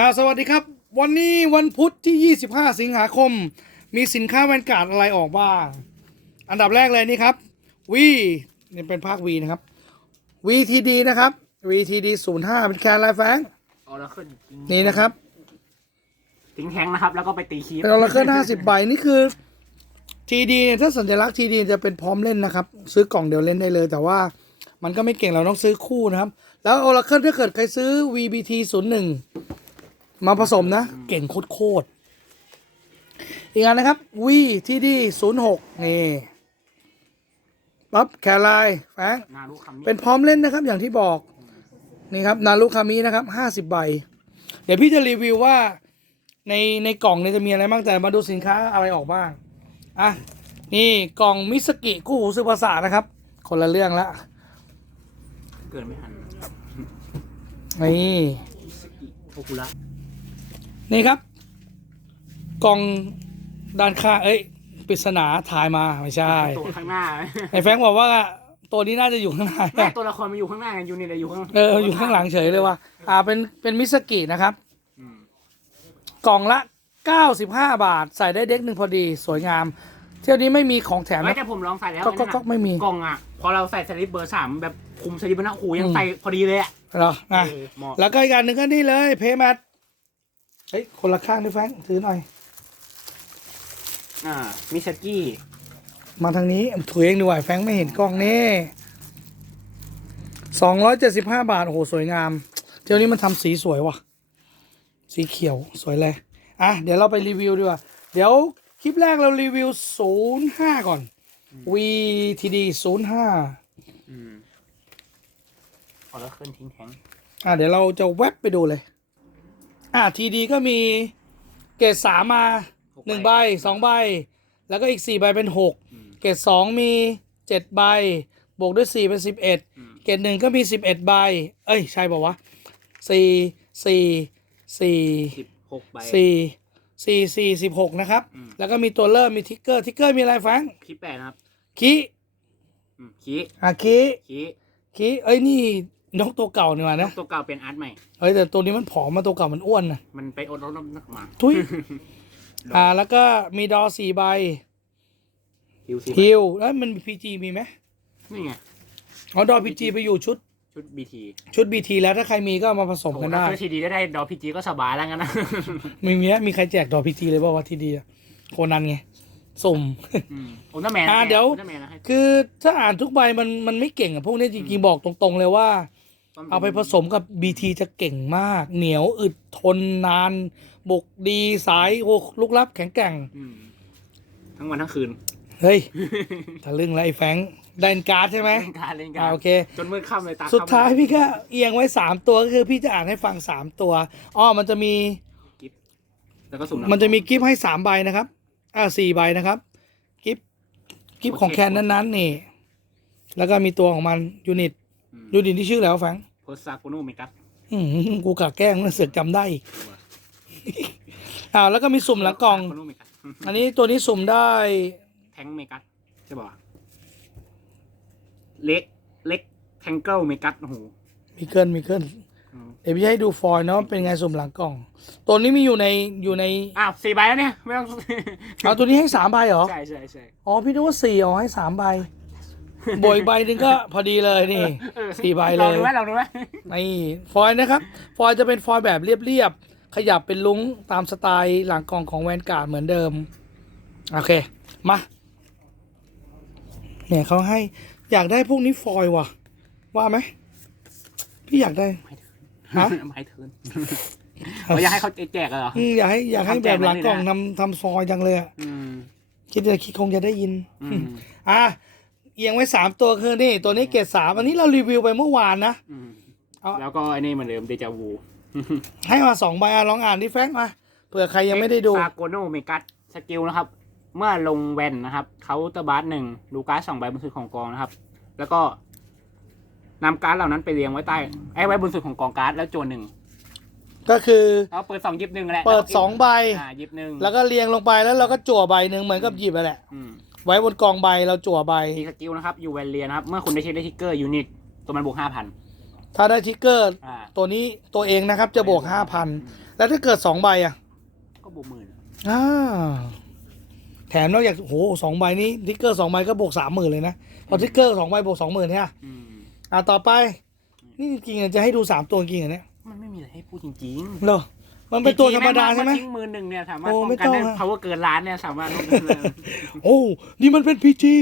อ่าสวัสดีครับ วันนี้วันพุธที่ 25 สิงหาคม มีสินค้าแวนการ์ดอะไรออกบ้าง อันดับแรกเลยนี่ครับวีนี่เป็นภาควีนะครับ VTD นะครับ VTD 05เป็นแคนไลน์แฟงออร์เคิลนี่นะครับทิ้งแทงนะครับ แล้วก็ไปตีคีปเป็นออร์เคิล50 ใบนี่คือ TD เนี่ยถ้าสัญลักษณ์ TD จะเป็นพร้อมเล่นนะครับ ซื้อกล่องเดียวเล่นได้เลย แต่ว่ามันก็ไม่เก่งเราต้องซื้อคู่นะครับ แล้วออร์เคิลถ้าเกิดใครซื้อ VBT 01 มาผสมนะ เก่งโคตรๆอีกอันนะครับ VTD 06นี่ปั๊บแคลไลน์แฟงนารู้คำนี้เป็นพร้อมเล่นนะครับ อย่างที่บอก นี่ครับ นารุคามินะครับห้าสิบใบ เดี๋ยวพี่จะรีวิวว่า ในในกล่องเนี่ยจะมีอะไรบ้างแต่มาดูสินค้าอะไรออกบ้าง อะ นี่กล่องมิสกิคู่หูซึภาษานะครับ คนละเรื่องละเกินไม่ทันนี่สกิโอคุระ นี่ครับ กล่องด้านข้างเอ้ยปริศนาถ่ายมาไม่ใช่ตัวข้างหน้าไอ้แฟรงค์บอกว่าตัวนี้น่าจะอยู่ข้างหน้าแม่ตัวละครมันอยู่ข้างหน้ากันอยู่นี่เลยอยู่ข้างเอออยู่ข้างหลังเฉยเลยว่ะอ่าเป็นเป็นมิสกินะครับอืมกล่องละ95บาท ใส่ได้เด็กหนึ่งพอดีสวยงาม เที่ยวนี้ไม่มีของแถมไม่นะแต่ผมลองใส่แล้วก็ก็นั่นก็น่ะไม่มีกล่องอะพอเราใส่สลิปเบอร์สามแบบคุมสลิปมันนะโอ้โหยังอืมใส่พอดีเลยอะเหรออะเออเหมาะแล้วก็อีกอันหนึ่งก็นี่เลยเพย์แมท เฮ้ย คนละข้างดิแฟรงค์ถือหน่อย อ่า มิสกี้ มาทางนี้ถือเองดีกว่าแฟรงค์ไม่เห็นกล้องนี่275บาท โอ้โห สวยงาม เที่ยวนี้มันทำสีสวยว่ะ สีเขียวสวยเลย อะ เดี๋ยวเราไปรีวิวดีกว่า เดี๋ยวคลิปแรกเรารีวิว05ก่อน VTD 05อืมออร์เคิลทิ้งแทง อะ เดี๋ยวเราจะแวบไปดูเลย อะทีดีก็มีเกรดสามมาหนึ่งใบสองใบ แล้วก็อีกสี่ใบเป็นหกอืม เกรดสองมีเจ็ดใบ บวกด้วยสี่เป็นสิบเอ็ดอืม เกรดหนึ่งก็มีสิบเอ็ดใบ เอ้ย ใช่ป่าวะสี่สี่สี่สิบหกใบ สี่สี่สี่สิบหกนะครับ อืม แล้วก็มีตัวเริ่มมีทิกเกอร์ทิกเกอร์มีอะไรฟังคีแปดนะครับคีอืมคีอะคีคีคีเอ้ยนี่ นกตัวเก่านี่หว่านะตัวเก่าเป็นอาร์ตใหม่เอ้ยแต่ตัวนี้มันผอมมาตัวเก่ามันอ้วนนะมันไปอดรถนักมา ทุยอ่าแล้วก็มีดอสี่ใบฮิวซีฮิลแล้วมันมีพีจีมีไหมนี่ไงอ๋อดอพีจีไปอยู่ชุดชุดบีทีชุดบีทีแล้วถ้าใครมีก็เอามาผสมกันได้ถ้าทีดีได้ได้ดอพีจีก็สบายแล้วงั้นนะมีมีไหมมีใครแจกดอพีจีเลยป่าวะที่ดีอะโคนันไงสุ่มอุลตร้าแมนอ่าเดี๋ยวอุลตร้าแมนนะให้คือถ้าอ่านทุกใบมันมันไม่เก่งอะพวกนี้จริงๆบอกตรงๆเลยว่า เอาไปผสมกับบีทีจะเก่งมาก เหนียวอึดทนนาน บุกดีสายโอ้ลุกลับแข็งแกร่ง อืมทั้งวันทั้งคืน เฮ้ยทะลึ่งแล้วไอ้แฟรงค์ได้การ์ดใช่ไหมเล่นการเล่นกาอ่ารโอเค จนมืดค่ำเลยตาสุดท้ายค่ำพี่ก็เอียงไว้สามตัวก็คือพี่จะอ่านให้ฟังสามตัวอ้อมันจะมีแล้วก็สุ่มมันจะมีกิฟต์ให้สามใบนะครับ อ่าสี่ใบนะครับ กิฟต์กิฟต์ของแคนนั้นๆนี่ แล้วก็มีตัวของมันยูนิตยูนิตที่ชื่อแล้วแฟรงค์ โพสซาโกโนเมกัสอื้อหือกูกะแกล้งมันเสือกจำได้อีกอ่าแล้วก็มีสุ่มหลังกล่องโคโนเมกัสอันนี้ตัวนี้สุ่มได้แทงเมกัสใช่ป่ะเล็กเล็กแทงเกิลเมกัสโอ้โหมีเกินมีเกินอืมเดี๋ยวพี่ให้ดูฟอยล์นะว่าเป็นไงสุ่มหลังกล่อง ตัวนี้มีอยู่ในอยู่ในอ้าวสี่ใบแล้วเนี่ยไม่ต้องเอาตัวนี้ให้สามใบเหรอ ใช่ใช่ใช่อ๋อพี่นึกว่าสี่อ๋อให้สามใบ บวกอีกใบหนึ่งก็พอดีเลยนี่เออสี่ใบเลยลองดูไหมลองดูไหมนี่ฟอยล์นะครับ ฟอยล์จะเป็นฟอยล์แบบเรียบๆ ขยับเป็นลุ้งตามสไตล์หลังกล่องของแวนการ์ดเหมือนเดิม โอเค มาเนี่ยเขาให้อยากได้พวกนี้ฟอยล์ว่ะ ว่าไหมพี่อยากได้ ฮะ ไม้เทิร์นเขาอยากให้เขาแจกเหรอ อืมอยากให้อยากให้ทำแบแจกบหลังกล่องแบบนี้ทำทำฟอยล์จังเลยอะอืมคิดจะคิดคงจะได้ยิน อืม อะ เอียงไว้สามตัวคือนี่ตัวนี้เกรดสามอันนี้เรารีวิวไปเมื่อวานนะ อืมเอาแล้วก็ไอ้นี่เหมือนเดิมเดจาวูให้มาสองใบอะลองอ่านดิแฟรงค์มาเผื่อใครยังไม่ได้ดู ซาโกโนเมกัสสกิลนะครับ เมื่อลงแวนนะครับเขาน์เตอร์บาร์หนึ่งลูการ์ดสองใบบนสุดของกองนะครับ แล้วก็นำการ์ดเหล่านั้นไปเรียงไว้ใต้ไอ้ไว้บนสุดของกองการ์ดแล้วโจนหนึ่งก็คือแล้วเปิดสองหยิบหนึ่งแหละเปิดสองใบ อ่าหยิบหนึ่งแล้วก็เรียงลงไปแล้วเราก็จั่วใบหนึ่งเหมือนกับหยิบไปแหละ อืม ไว้บนกองใบเราจั่วใบอีกสกิลนะครับอยู่แวนเรียนะครับ เมื่อคุณได้เช็คได้ทิกเกอร์ยูนิตตัวมันบวกห้าพันถ้าได้ทิกเกอร์ อ่าตัวนี้ตัวเองนะครับจะบวกห้าพันแล้วถ้าเกิดสองใบอะก็บวกหมื่นอ่าแถมนอกจากโหสองใบนี้ทิกเกอร์สองใบก็บวกสามหมื่นเลยนะพอทิกเกอร์สองใบบวกสองหมื่นเนี่ยอืมอ่าต่อไป นี่จริงๆจะให้ดูสามตัวจริงๆเหรอเนี่ยมันไม่มีอะไรให้พูดจริงเหรอ มันๆเป็นตัวธรรมดาใช่ไหมทิ้งมือหนึ่งเนี่ยสามารถโอ้ป้องไม่กันต้องได้อะ power เกินล้านเนี่ยสามารถลดได้เลยโอ้ นี่มันเป็นพีจี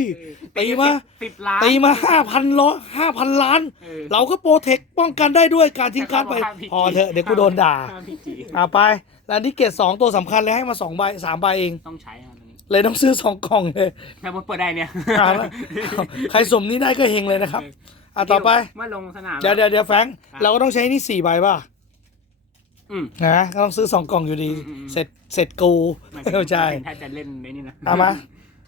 ตีมา สิบล้านตีมาห้าพันล้อห้าพันล้าน ออเราก็โปรเทคป้องกันได้ด้วยการทิ้งการ์ดไปห้าม PG พอเถอะเดี๋ยวกูโดนด่าห้ม PG อ่าไป แล้วนี่เกรดสองตัวสำคัญเลยให้มาสองใบสามใบเอง ต้องใช้ครับตรงนี้เลยต้องซื้อสองกล่องเลยถ้ามันเปิดได้เนี่ยอ่าแล้วใครสมนี้ได้ก็เฮงเลยนะครับ อ่าต่อไป เมื่อลงสนาม เดี๋ยวเดี๋ยวเดี๋ยวแฟรงค์ครับเราก็ต้องใช้นี่สี่ใบป่ะ อืม นะก็ต้องซื้อสองกล่องอยู่ดี อืมอืมอืมเสร็จเสร็จกูมันเข้าใจถ้าจะเล่นในนี่นะเอามา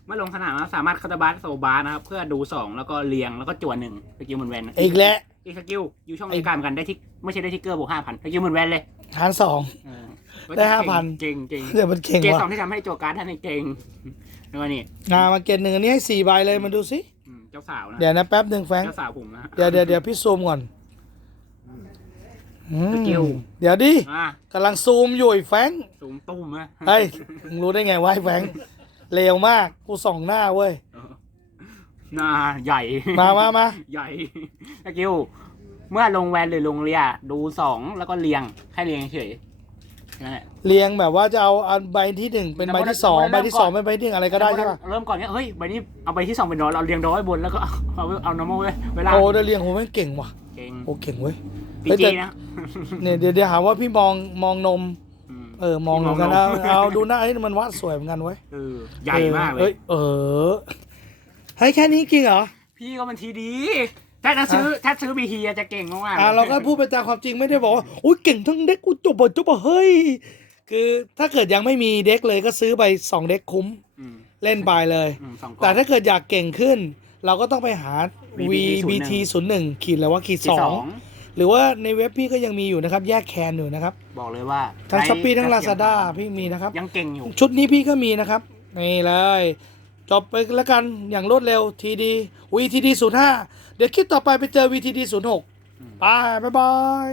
เมื่อลงสนามนะสามารถคาตาบัสโซบาร์นะครับ เพื่อดูสองแล้วก็เรียงแล้วก็จวนหนึ่งสกิลเหมือนแวนนะอีกแล้ว อีกสกิลอยู่ช่องรายการเหมือนกันได้ทิกไม่ใช่ได้ทิกเกอร์บวกห้าพันสกิลเหมือนแวนเลยหารสอง เออได้5,000 เก่งเก่งเดี๋ยวมันเก่งเกมว่ะสองที่ทำให้โจการ์ดท่านในเก่งแล้วก็นี่อ่ามาเกณฑ์หนึ่งอันนี้ให้สี่ใบเลยมาดูสิ อืมเจ้าสาวนะเดี๋ยวนะแป๊บหนึ่งแฟรงค์เจ้าสาวผมนะเดี๋ยวเดี๋ยวเดี๋ยวพี่ซูมก่อน อืมสกิล เดี๋ยวดิอะกำลังซูมอยู่ไอ้แฟรงค์สูงตุ้มนะเฮ้ยมึงรู้ได้ไงวะไอ้แฟรงค์เลวมากกูส่องหน้าเว้ยเออหน้าใหญ่ มามามา ใหญ่สกิล เมื่อลงแวนหรือลงเรีย ดูสองแล้วก็เรียงแค่เรียงเฉยนั่นแหละ เรียงแบบว่าจะเอาอันใบที่หนึ่งเป็นใบที่สองแล้วใบมันที่สองเป็นใบที่หนึ่งอะไรก็ได้ใช่ปะเริ่มก่อนเนี่ยเฮ้ยใบนี้เอาใบที่สองเป็นดอยเราเรียงดอยบนแล้วก็เอาเอาเอา normal ไว้เวลาโอ้เดี๋ยวเรียงโหแม่งเก่งว่ะ เก่งโอ้เก่งเว้ยพีเฮ้ยแต่จีนะ เนี่ยเดี๋ยวเดี๋ยวหาว่าพี่มองมองนม มเออมองเหมือนกันนะเอาดูหน้าไอ้ยมันวาดสวยเหมือนกันเว้ยเออใหญ่มากเลอ้ย เออให้แค่นี้จริงเหรอ พี่ก็มันทีดี ถ้าจะซื้อถ้าซื้อบีทีจะเก่งมากๆอ่าเราก็พูดไปตามความจริงไม่ได้บอกว่าอุ้ยเก่งทั้งเด็กกูจบอะจบอะเฮ้ย คือถ้าเกิดยังไม่มีเด็กเลยก็ซื้อไปสองเด็กคุ้มอืมเล่นไปเลย อืมสองกล่องแต่ถ้าเกิดอยากเก่งขึ้น เราก็ต้องไปหา VBT VBT 0 1ขีดแล้วว่าขีดที่สสอองงหรือว่าในเว็บพี่ก็ยังมีอยู่นะครับ แยกแคนอยู่นะครับ บอกเลยว่าทั้งใครช้อปปี้ทั้งจะลาเทียซามด้าพี่มีนะครับ ยังเก่งอยู่ ชุดนี้พี่ก็มีนะครับ นี่เลย จบไปแล้วกันอย่างรวดเร็วทีดี VTD 05เดี๋ยวคลิปต่อไปไปเจอ VTD 06อืมไปบ๊ายบาย